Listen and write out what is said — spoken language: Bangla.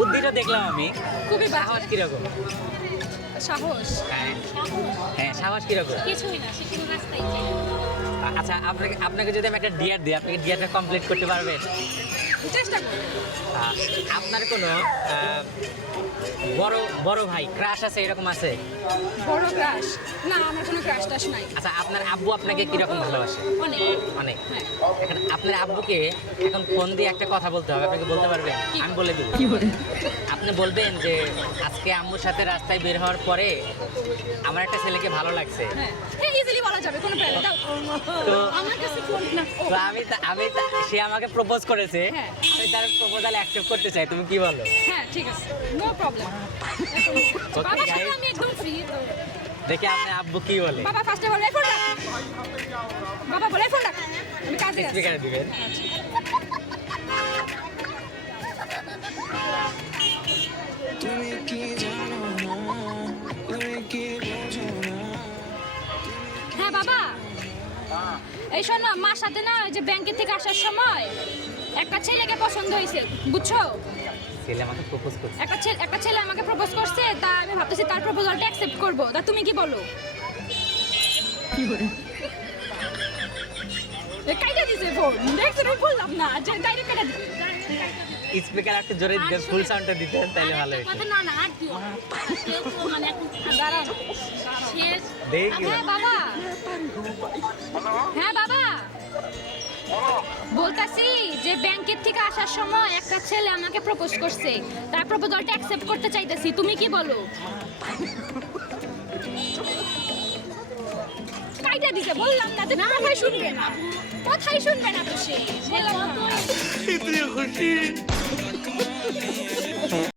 বুদ্ধিটা দেখলাম আমি। খুবই সাহস কিরকম? সাহস হ্যাঁ হ্যাঁ, সাহস কিরকম? কিছুই না, সে শুধু রাস্তায় যায়। আচ্ছা, আপনাকে যদি আমি একটা ডিয়ার দিই, আপনি কি ডিয়ারটা কমপ্লিট করতে পারবেন? চেষ্টা করো। আপনার কোনো বড় বড় ভাই ক্রাশ আছে, এরকম আছে? বড় ক্রাশ? না, আমার কোনো ক্রাশ টাশ নাই। আচ্ছা, আপনার আব্বু আপনাকে কিরকম ভালোবাসে? অনেক। অনেক। হ্যাঁ। এখন আপনার আব্বুকে এখন ফোন দিয়ে একটা কথা বলতে হবে, আপনি কি বলতে পারবেন? কি? আমি বলে দিব। আপনি বলবেন যে আজকে আম্মুর সাথে রাস্তায় বের হওয়ার পরে আমার একটা ছেলেকে ভালো লাগছে। হ্যাঁ, ইজিলি বলা যাবে, কোনো প্রবলেম দাও। তো আমার কাছে ফোন না। ও, তো সে আমাকে প্রপোজ করেছে, হ্যাঁ। আমি তার প্রপোজাল অ্যাকসেপ্ট করতে চাই, তুমি কি বলো? হ্যাঁ, ঠিক আছে, নো প্রবলেম। বাবার সাথে guys. আমি একদম ফ্রি। দেখে আপনার আব্বু কি বলে? বাবা ফার্স্টে বলে ফোন রাখ। বাবা বলে ফোন রাখ, আমি কাজে আছি। স্পিকারে দিবেন। তুমি কি জানো না, তুমি কি বোঝো না। হ্যাঁ বাবা, এই শোনো, মার সাথে না ওই যে ব্যাংকের থেকে আসার সময় একটা ছেলেকে পছন্দ হয়েছে, বুঝছো? ছেলে আমাকে প্রপোজ করছে। একটা ছেলে আমাকে প্রপোজ করছে, তা আমি ভাবতেছি তার প্রপোজালটা অ্যাকসেপ্ট করবো। তা তুমি কি বলো? কাইটা দিছে ফোন, দেখছো না, বললাম না যে ডাইরেক্ট কাইটা দিছে। স্পিকার একটু জোরে দিতেন, ফুল সাউন্ডটা দিতেন, তাহলে ভালো হতো। কথা না না আর দিও মানে এখন দাঁড়ান শেষ। দেখি হ্যাঁ বাবা, হ্যাঁ বাবা, বলতাছি যে ব্যাংকের থেকে আসার সময় একটা ছেলে আমাকে প্রপোজ করছে, তার প্রপোজালটা অ্যাকসেপ্ট করতে চাইতেছি, তুমি কি বলো? কাইটা দিছে, বললাম না যে কথাই শুনবে না, কথাই শুনবে না তো সে, বললাম না।